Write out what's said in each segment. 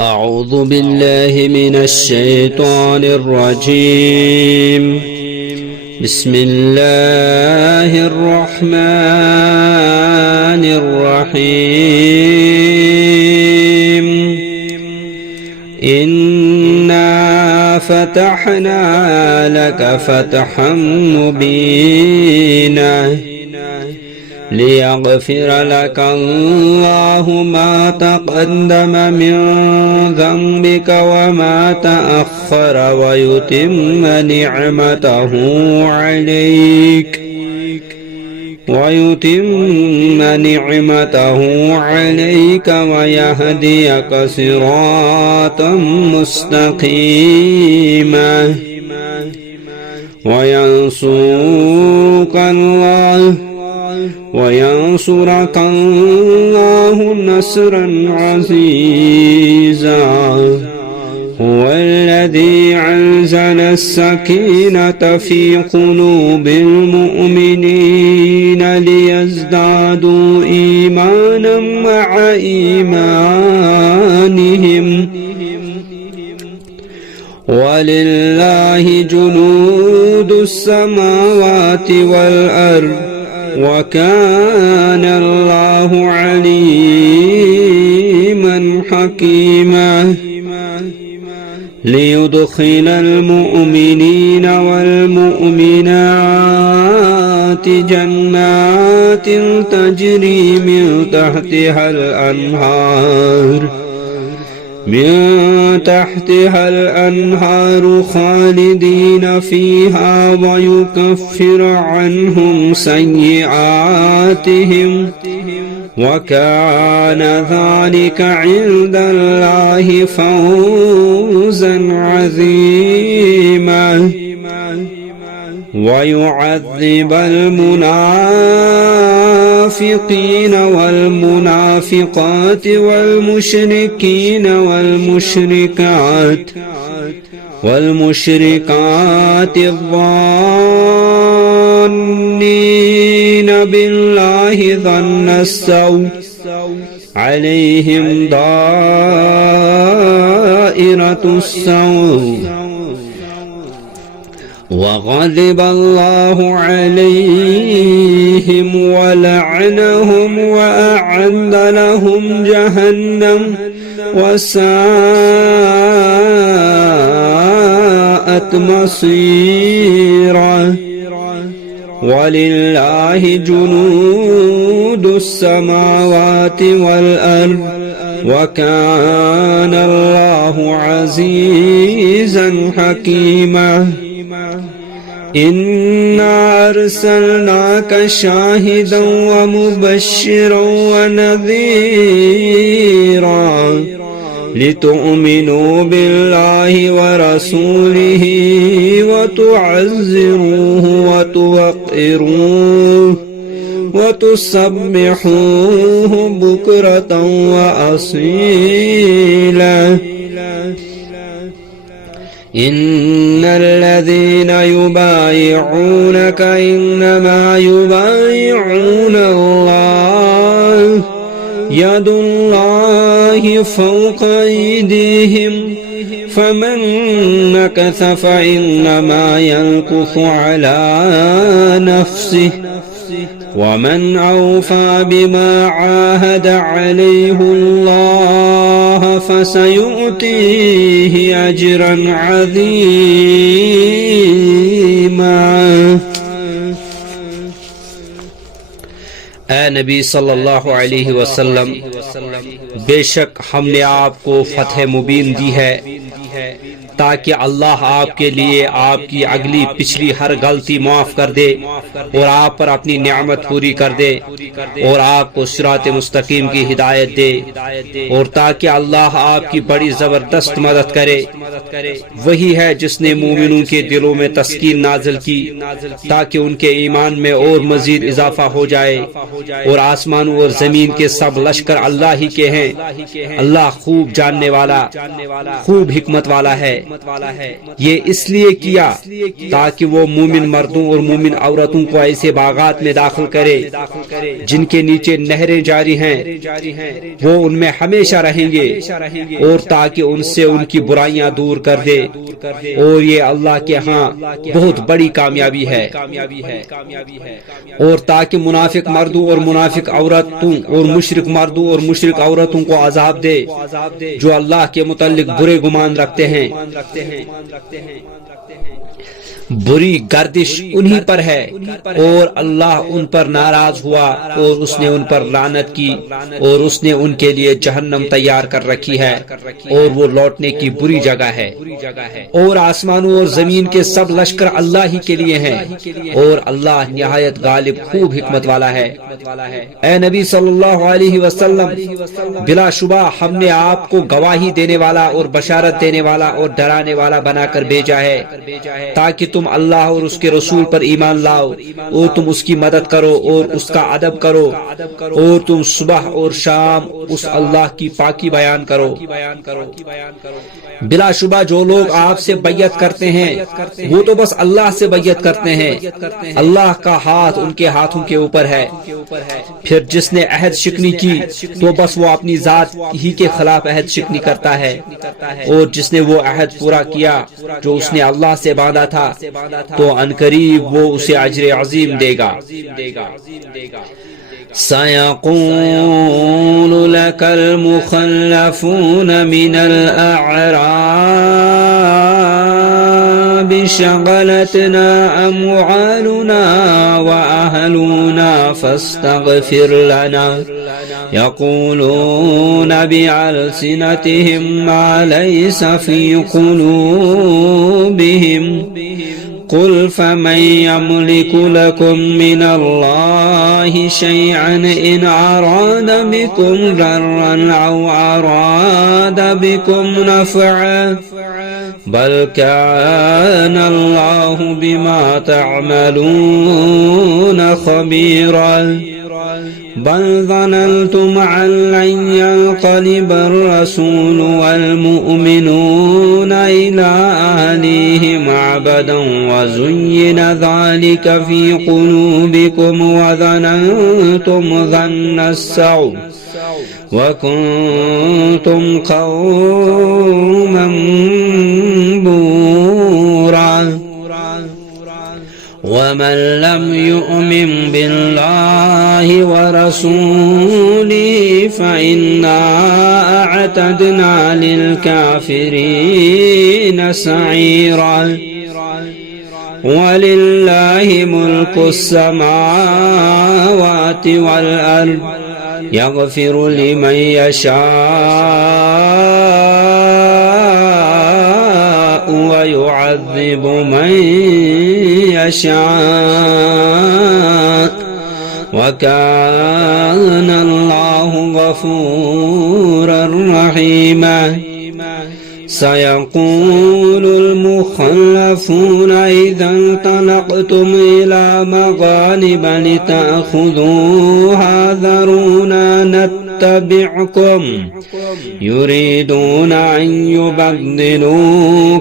أعوذ بالله من الشيطان الرجيم. بسم الله الرحمن الرحيم. إنا فتحنا لك فتحا مبينا ليغفر لك الله ما تقدم من ذنبك وما تأخر ويتم نعمته عليك ويهديك صراطا مستقيما وينصرك الله نصرا عزيزا. هو الذي أنزل السكينة في قلوب المؤمنين ليزدادوا إيمانا مع إيمانهم ولله جنود السماوات والأرض وكان الله عليما حكيما. ليدخل المؤمنين والمؤمنات جنات تجري من تحتها الأنهار خالدين فيها ويكفر عنهم سيئاتهم وكان ذلك عند الله فوزا عظيما. ويعذب المنافقين والمنافقات والمشركين والمشركات الظانين بالله ظن السوء عليهم دائرة السوء وغضب الله عليهم ولعنهم وأعد لهم جهنم وساءت مصيرا. ولله جنود السماوات والأرض وكان الله عزيزا حكيما. إنا أرسلناك شاهدا ومبشرا ونذيرا لتؤمنوا بالله ورسوله وتعزروه وتوقروه وتسبحوه بكرة وأصيلا. إن الذين يبايعونك إنما يبايعون الله يد الله فوق أيديهم فمن نكث فإنما ينكث على نفسه ومن أوفى بما عاهد عليه الله فسيؤتيه أجرا عظيما. ऐ नबी सल्लल्लाहु अलैहि वसल्लम, बेशक हमने आपको फतह मुबीन दी है ताकि अल्लाह आपके लिए आपकी अगली पिछली हर गलती माफ कर दे और आप पर अपनी नियामत पूरी कर दे और आपको सिरात मुस्तकीम की हिदायत दे और ताकि अल्लाह आपकी बड़ी जबरदस्त मदद करे। वही है जिसने मोमिनों के दिलों में तस्कीन नाजिल की ताकि उनके ईमान में और मजीद इजाफा हो जाए। और आसमानों और जमीन के सब लश्कर अल्लाह ही के हैं। अल्लाह खूब जानने वाला, खूब हिकमत वाला है। ये इसलिए किया ताकि वो मोमिन मर्दों और मोमिन औरतों को ऐसे बागात में दाखिल करे जिनके नीचे नहरें जारी हैं, वो उनमें हमेशा रहेंगे, और ताकि उनसे उनकी बुराइयां दूर कर दे, और ये अल्लाह के यहाँ बहुत बड़ी कामयाबी है। और ताकि मुनाफिक मर्दों और मुनाफिक औरतों और मुशरिक मर्दों और मुशरिक औरतों को अजाब दे जो अल्लाह के मुतालिक बुरे गुमान रखते हैं। बुरी गर्दिश उन्हीं पर है और अल्लाह उन पर नाराज हुआ और उसने उन पर लानत की और उसने उनके लिए जहन्नम तैयार कर रखी है और वो लौटने की बुरी जगह है। और आसमानों और जमीन के सब लश्कर अल्लाह ही के लिए हैं और अल्लाह निहायत गालिब खूब हिकमत वाला है। ए नबी सल्लल्लाहु अलैहि वसल्लम, बिलाशुबा हमने आपको गवाही देने वाला और बशारत देने वाला और डराने वाला बनाकर भेजा है ताकि तुम अल्लाह और उसके रसूल पर ईमान लाओ और तुम उसकी मदद करो और उसका अदब करो और तुम सुबह और शाम उस अल्लाह की पाकी बयान करो। बिलाशुबा जो लोग आपसे बैयत करते हैं वो तो बस अल्लाह से बैयत करते हैं, अल्लाह का हाथ उनके हाथों के ऊपर है। फिर जिसने अहद शिकनी की तो बस वो अपनी जात ही के खिलाफ अहद शिकनी करता है, और जिसने वो अहद पूरा किया जो उसने अल्लाह से बांधा था तो अनकरीब वो उसे अजर अजीम देगा। सयक़ूलु लकल मुखल्लफून मिनल अअराब शगलतना अम्वालुना व अहलुना फस्तग़फिर लना यक़ूलून बिअल्सिनतिहिम मा लैसा फ़ी क़ुलूबिहिम कुल फमन यमलिकु लकुम मिनल्लाहि शैअन इन अराद बिकुम दर्रन औ अराद बिकुम नफ़अन बल कान अल्लाहु बिमा तअमलून खबीरन बल ज़ननतुम अन लन यन्क़लिबर रसूलु वल मुअमिनून इला अहलिहिम अबदन वज़ुय्यिन ज़ालिक फ़ी क़ुलूबिकुम वज़ननतुम ज़न्न अस्सौ वकुन्तुम क़ौमन बूरा वमन लम युअमिन बिल्लाहि व रसूलिहि फ़इन्ना अअतदना लिलकाफ़िरीन सईरा वलिल्लाहि मुल्कुस समावाति वल अर्द यग़फ़िरु लिमन यशाअ व युअज़्ज़िबु मन यशाअ व कान अल्लाहु गफ़ूरर रहीमा। सयक़ूलुल मुख़ल्लफ़ून इज़ा इंतलक़्तुम इला मग़ानिम लितअख़ुज़ूहा ज़रूना नत्तबि'कुम युरीदून अन युबद्दिलू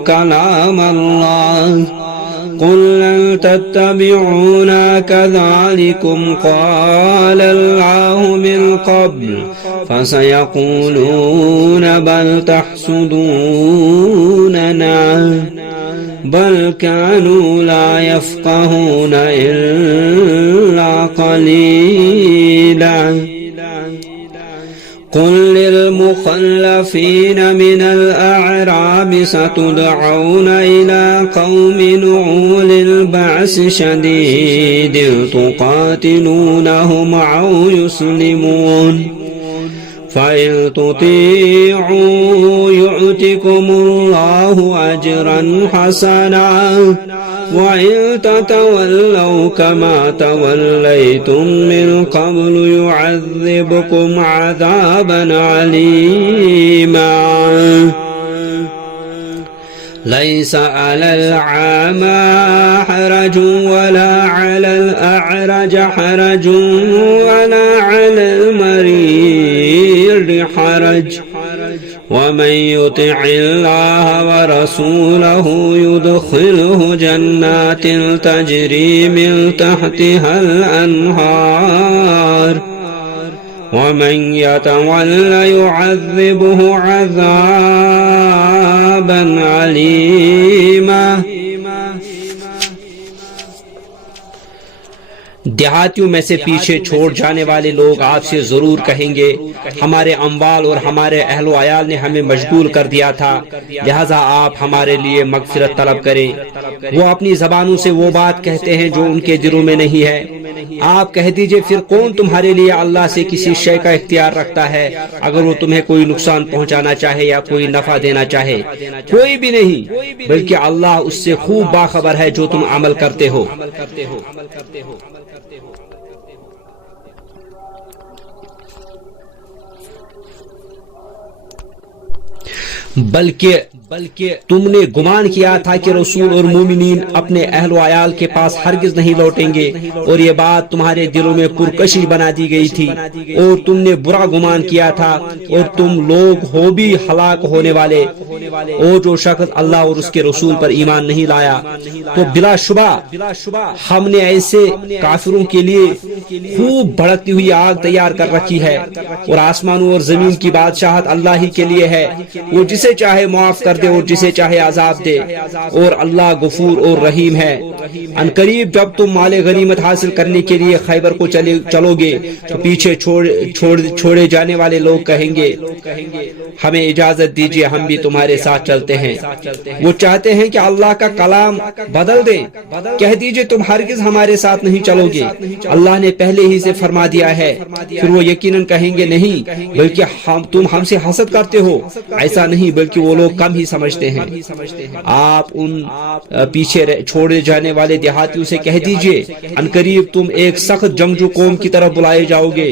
कलामल्लाह कुल लन तत्तबि'ूना कज़ालिकुम क़ालल्लाहु मिन क़ब्ल फसयक़ूलून बल तहसुदूनना बल कानू ला यफ़क़हून इल्ला क़लीला। कुल लिलमुख़ल्लफ़ीन मिनल अअराब सतुदअून इला क़ौमिन उलिल बअस शदीदिन तुक़ातिलूनहुम औ युस्लिमून फ़इन तुतीअू यु'तिकुमुल्लाहु अजरन हसना वइन ततवल्लौ कमा तवल्लैतुम मिन क़ब्लु युअज़्ज़िबकुम अज़ाबन अलीमा। लैस अलल आमा हरजुन वला अलल अअरज हरजुन वला अलल मरीद हरज ومن يطع الله ورسوله يدخله جنات تجري من تحتها الأنهار ومن يتول يعذبه عذابا عليما. دیہاتیوں میں سے پیچھے چھوڑ جانے والے لوگ آپ سے ضرور کہیں گے ہمارے اموال اور ہمارے اہل و عیال نے ہمیں مشغول کر دیا تھا، لہذا آپ ہمارے لیے مغفرت طلب کریں. وہ اپنی زبانوں سے وہ بات کہتے ہیں جو ان کے دلوں میں نہیں ہے. آپ کہہ دیجئے پھر کون تمہارے لیے اللہ سے کسی شے کا اختیار رکھتا ہے اگر وہ تمہیں کوئی نقصان پہنچانا چاہے یا کوئی نفع دینا چاہے؟ کوئی بھی نہیں، بلکہ اللہ اس سے خوب باخبر ہے جو تم عمل کرتے ہو. بلکہ تم نے گمان کیا تھا کہ رسول اور مومنین اپنے اہل و عیال کے پاس ہرگز نہیں لوٹیں گے، اور یہ بات تمہارے دلوں میں پرکشی بنا دی گئی تھی، اور تم نے برا گمان کیا تھا، اور تم لوگ ہو بھی ہلاک ہونے والے. اور جو شخص اللہ اور اس کے رسول پر ایمان نہیں لایا تو بلا شبہ ہم نے ایسے کافروں کے لیے خوب بھڑکتی ہوئی آگ تیار کر رکھی ہے. اور آسمانوں اور زمین کی بادشاہت اللہ ہی کے لیے ہے، وہ جسے چاہے معاف کر دے اور جسے چاہے عذاب دے، اور اللہ غفور اور رحیم ہے. ان قریب جب تم مال غنیمت حاصل کرنے کے لیے خیبر کو چلو گے تو پیچھے چھوڑے جانے والے لوگ کہیں گے ہمیں اجازت دیجیے ہم بھی تمہارے ساتھ چلتے ہیں. وہ چاہتے ہیں کہ اللہ کا کلام بدل دیں. کہہ دیجیے تم ہرگز ہمارے ساتھ نہیں چلو گے، اللہ نے پہلے ہی سے فرما دیا ہے. پھر وہ یقیناً کہیں گے نہیں، بلکہ تم ہم سے حسد کرتے ہو. ایسا نہیں، بلکہ وہ لوگ کم ہی سمجھتے ہیں. آپ ان پیچھے چھوڑے جانے والے دیہاتیوں سے کہہ دیجئے ان قریب تم ایک سخت جنگجو قوم کی طرف بلائے جاؤ گے.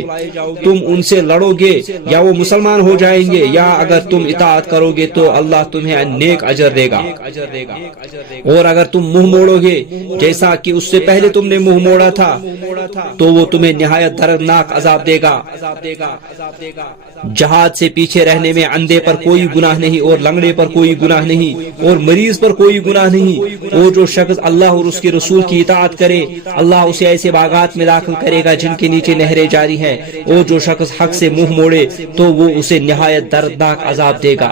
تم ان سے لڑو گے یا وہ مسلمان ہو جائیں گے، یا اگر تم اطاعت کرو گے تو اللہ تمہیں نیک اجر دے گا. اور اگر تم منہ موڑو گے جیسا کہ اس سے پہلے تم نے منہ موڑا تھا تو وہ تمہیں نہایت دردناک عذاب دے گا. جہاد سے پیچھے رہنے میں اندھے پر کوئی گناہ نہیں، اور لنگڑے پر کوئی گناہ نہیں، اور مریض پر کوئی گناہ نہیں. اور جو شخص اللہ اور اس کے رسول کی اطاعت کرے اللہ اسے ایسے باغات میں داخل کرے گا جن کے نیچے نہریں جاری ہیں. اور جو شخص حق سے منہ موڑے تو وہ اسے نہایت دردناک عذاب دے گا.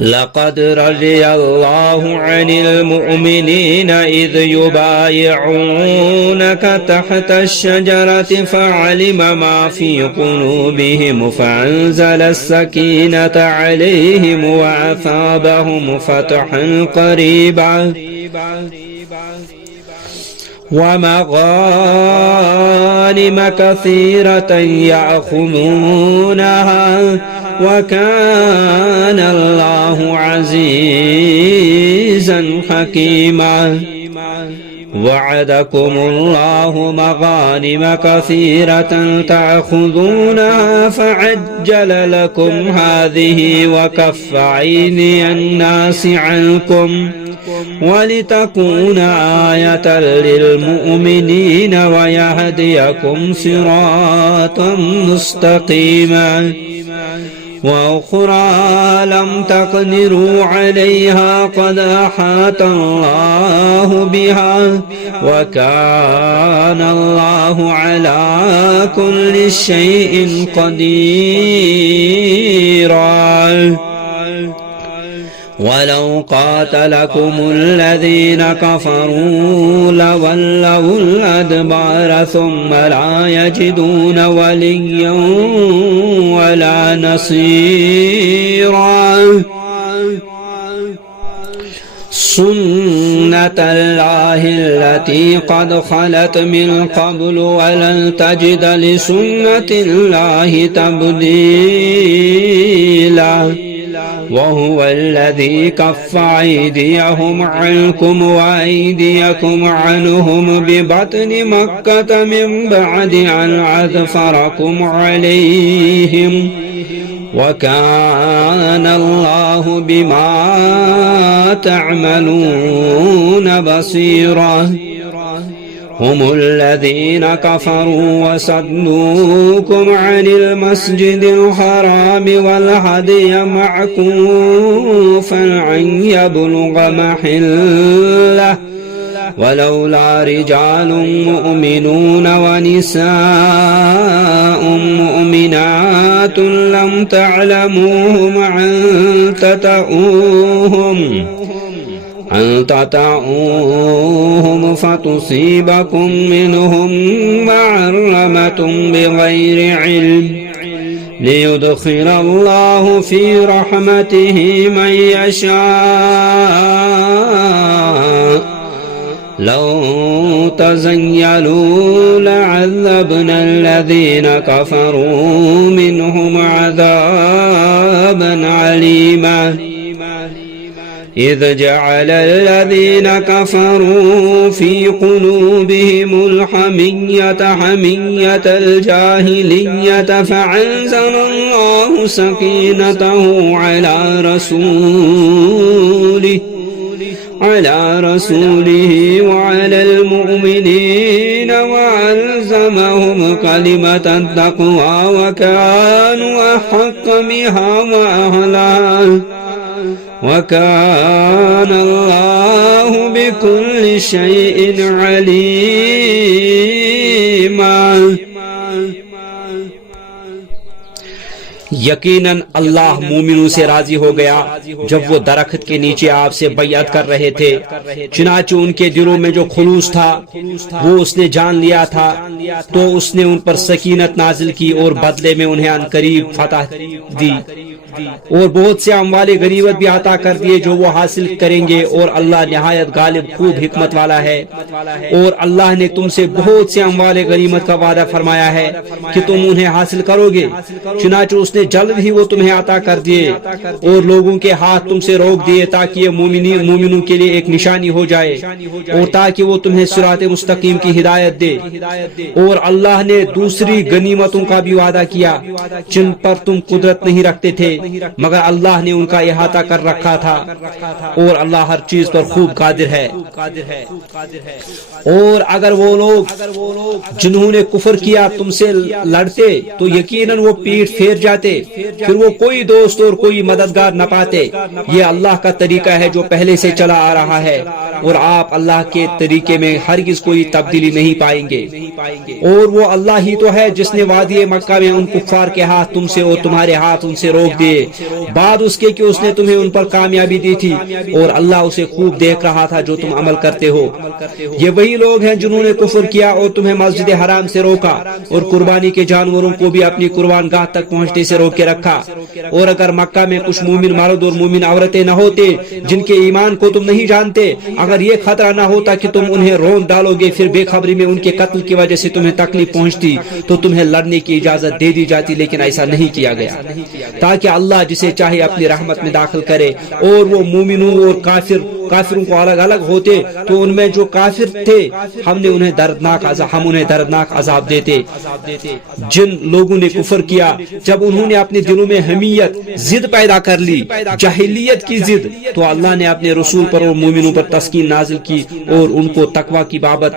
لقد رضي الله عن المؤمنين إذ يبايعونك تحت الشجرة فعلم ما في قلوبهم فأنزل السكينة عليهم وأثابهم فتحا قريبا ومغانم كثيرة يأخذونها وكان الله عزيزا حكيما. وعدكم الله مغانم كثيرة تأخذونها فعجل لكم هذه وكف أيدي الناس عنكم ولتكون آية للمؤمنين ويهديكم صراطا مستقيما. وأخرى لم تقدروا عليها قد أحاط الله بها وكان الله على كل شيء قديرا. ولو قاتلكم الذين كفروا لولوا الأدبار ثم لا يجدون وليا ولا نصيرا. سنة الله التي قد خلت من قبل ولن تجد لسنة الله تبديلا. وهو الذي كف أيديهم عنكم وأيديكم عنهم ببطن مكة من بعد أن أظفركم عليهم وكان الله بما تعملون بصيرا. هم الذين كفروا وصدوكم عن المسجد الحرام والهدي معكوفا أن يبلغ محله ولولا رجال مؤمنون ونساء مؤمنات لم تعلموهم أن تطعوهم فتصيبكم منهم معرمة بغير علم ليدخل الله في رحمته من يشاء لو تزيلوا لعذبنا الذين كفروا منهم عذابا عليما إذ جعل الذين كفروا في قلوبهم الحمية حمية الجاهلية فأنزل الله سكينته على رسوله وعلى المؤمنين وألزمهم كلمة التقوى وكانوا أحق بها وأهلها وكان الله بكل شيء عليما. یقیناً اللہ مومنوں سے راضی ہو گیا جب وہ درخت کے نیچے آپ سے بیعت کر رہے تھے، چنانچہ ان کے دلوں میں جو خلوص تھا وہ اس نے جان لیا تھا، تو اس نے ان پر سکینت نازل کی اور بدلے میں انہیں عنقریب فتح دی اور بہت سے اموال غنیمت بھی عطا کر دیے جو وہ حاصل کریں گے، اور اللہ نہایت غالب خوب حکمت والا ہے۔ اور اللہ نے تم سے بہت سے اموال غنیمت کا وعدہ فرمایا ہے کہ تم انہیں حاصل کرو گے، چنانچہ اس نے جلد ہی وہ تمہیں عطا کر دیے اور لوگوں کے ہاتھ تم سے روک دیے تاکہ یہ مومنوں کے لیے ایک نشانی ہو جائے اور تاکہ وہ تمہیں صراط مستقیم کی ہدایت دے۔ اور اللہ نے دوسری غنیمتوں کا بھی وعدہ کیا جن پر تم قدرت نہیں رکھتے تھے، مگر اللہ نے ان کا احاطہ کر رکھا تھا، اور اللہ ہر چیز پر خوب قادر ہے۔ اور اگر وہ لوگ جنہوں نے کفر کیا تم سے لڑتے تو یقیناً وہ پیٹھ پھیر جاتے، پھر وہ کوئی دوست اور کوئی مددگار نہ پاتے۔ یہ اللہ کا طریقہ ہے جو پہلے سے چلا آ رہا ہے، اور آپ اللہ کے طریقے میں ہرگز کوئی تبدیلی نہیں پائیں گے۔ اور وہ اللہ ہی تو ہے جس نے وادی مکہ میں ان کفار کے ہاتھ تم سے اور تمہارے ہاتھ ان سے روک دیے بعد اس کے کہ اس نے تمہیں ان پر کامیابی دی تھی، اور اللہ اسے خوب دیکھ رہا تھا جو تم عمل کرتے ہو۔ یہ وہی لوگ ہیں جنہوں نے کفر کیا اور تمہیں مسجد حرام سے روکا اور قربانی کے جانوروں کو بھی اپنی قربان گاہ تک پہنچنے سے روک کے رکھا۔ اور اگر مکہ میں کچھ مومن مرد اور مومن عورتیں نہ ہوتے جن کے ایمان کو تم نہیں جانتے، اگر یہ خطرہ نہ ہوتا کہ تم انہیں رون ڈالو گے پھر بے خبری میں ان کے قتل کی وجہ سے تمہیں تکلیف پہنچتی تو تمہیں لڑنے کی اجازت دے دی جاتی، لیکن ایسا نہیں کیا گیا تاکہ اللہ جسے چاہے اپنی رحمت میں داخل کرے۔ اور وہ مومنوں اور کافروں کو الگ الگ ہوتے تو ان میں جو کافر تھے ہم انہیں دردناک عذاب دیتے۔ جن لوگوں نے کفر کیا جب انہوں نے اپنے دلوں میں حمیت ضد پیدا کر لی، جاہلیت کی ضد، تو اللہ نے اپنے رسول پر اور مومنوں پر تسکین نازل کی اور ان کو تقوی کی بابت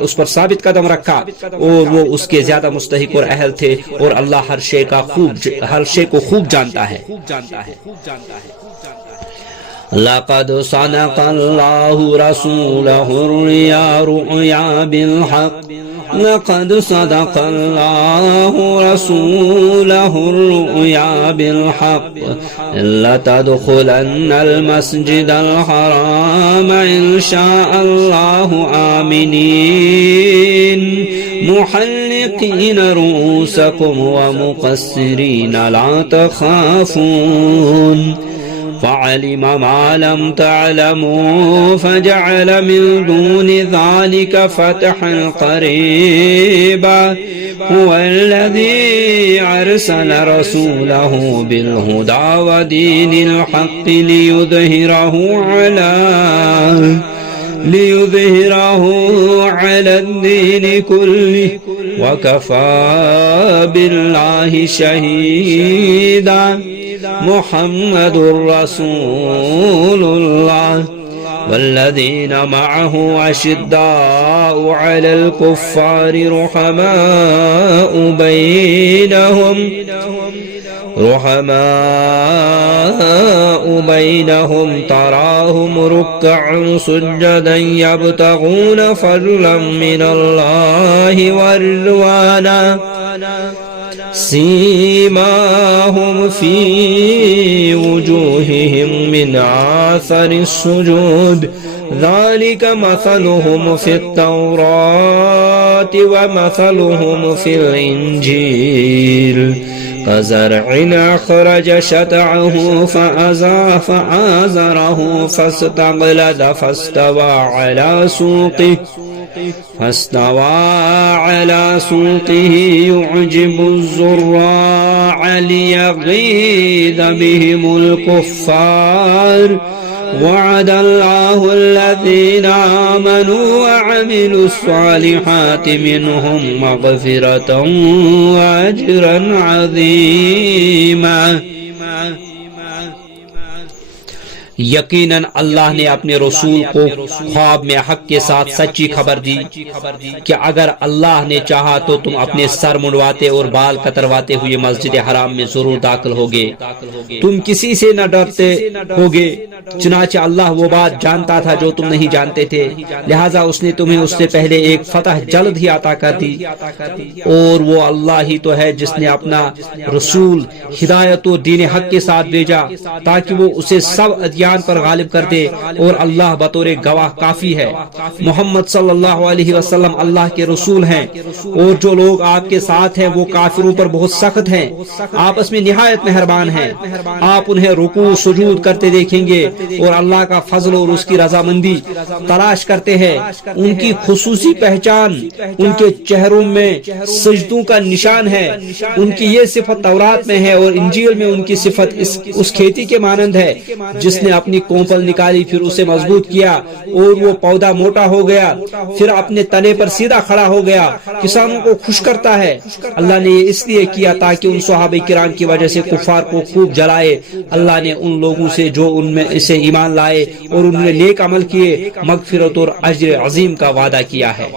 اس پر ثابت قدم رکھا، اور وہ اس کے زیادہ مستحق اور اہل تھے، اور اللہ ہر شے کو خوب جانتا ہے۔ لقد صدق الله رسوله الرؤيا بالحق لقد صدق الله رسوله الرؤيا بالحق لتدخلن المسجد الحرام إن شاء الله آمنين محلقين رؤوسكم ومقصرين لا تخافون فعلم ما لم تعلموا فجعل من دون ذلك فتحا قريبا هو الذي أرسل رسوله بالهدى ودين الحق ليظهره على الدين كله وكفى بالله شهيدا محمد رسول الله والذین معه اشداء علی الكفار رحماء بینهم تراهم رکعا سجدا یبتغون فضلا من اللہ ورضوانا سیماهم فی وجوہهم من آثر السجود ذلك مثلهم في التوراة ومثلهم في الإنجيل كزرع أخرج شطأه فآزره فاستغلظ فاستوى على سوقه يعجب الزراع ليغيظ بهم الكفار وعد الله الذين آمنوا وعملوا الصالحات منهم مغفرة وأجرا عظيما۔ یقیناً اللہ نے اپنے رسول کو خواب میں حق کے ساتھ سچی خبر دی کہ اگر اللہ نے چاہا تو تم اپنے سر منڈواتے اور بال کترواتے ہوئے مسجد حرام میں ضرور داخل ہوگے، تم کسی سے نہ ڈرتے ہوگے، چنانچہ اللہ وہ بات جانتا تھا جو تم نہیں جانتے تھے، لہٰذا اس نے تمہیں اس سے پہلے ایک فتح جلد ہی عطا کر دی، اور وہ اللہ ہی تو ہے جس نے اپنا رسول ہدایت و دین حق کے ساتھ بھیجا تاکہ وہ اسے سب ادیان پر غالب کر دے، اور اللہ بطور گواہ کافی ہے۔ محمد صلی اللہ علیہ وسلم اللہ کے رسول ہیں، اور جو لوگ آپ کے ساتھ ہیں وہ کافروں پر بہت سخت ہیں، آپس میں نہایت مہربان ہیں۔ آپ انہیں رکوع سجود کرتے دیکھیں گے اور اللہ کا فضل اور اس کی رضامندی تلاش کرتے ہیں۔ ان کی خصوصی پہچان ان کے چہروں میں سجدوں کا نشان ہے۔ ان کی یہ صفت تورات میں ہے، اور انجیل میں ان کی صفت اس کھیتی کے مانند ہے جس نے اپنی کونپل نکالی، پھر اسے مضبوط کیا اور وہ پودا موٹا ہو گیا، پھر اپنے تنے پر سیدھا کھڑا ہو گیا، کسانوں کو خوش کرتا ہے۔ اللہ نے یہ اس لیے کیا تاکہ ان صحابہ کرام کی وجہ سے کفار کو خوب جلائے۔ اللہ نے ان لوگوں سے جو ان میں اسے ایمان لائے اور انہوں نے نیک عمل کیے مغفرت اور اجر عظیم کا وعدہ کیا ہے۔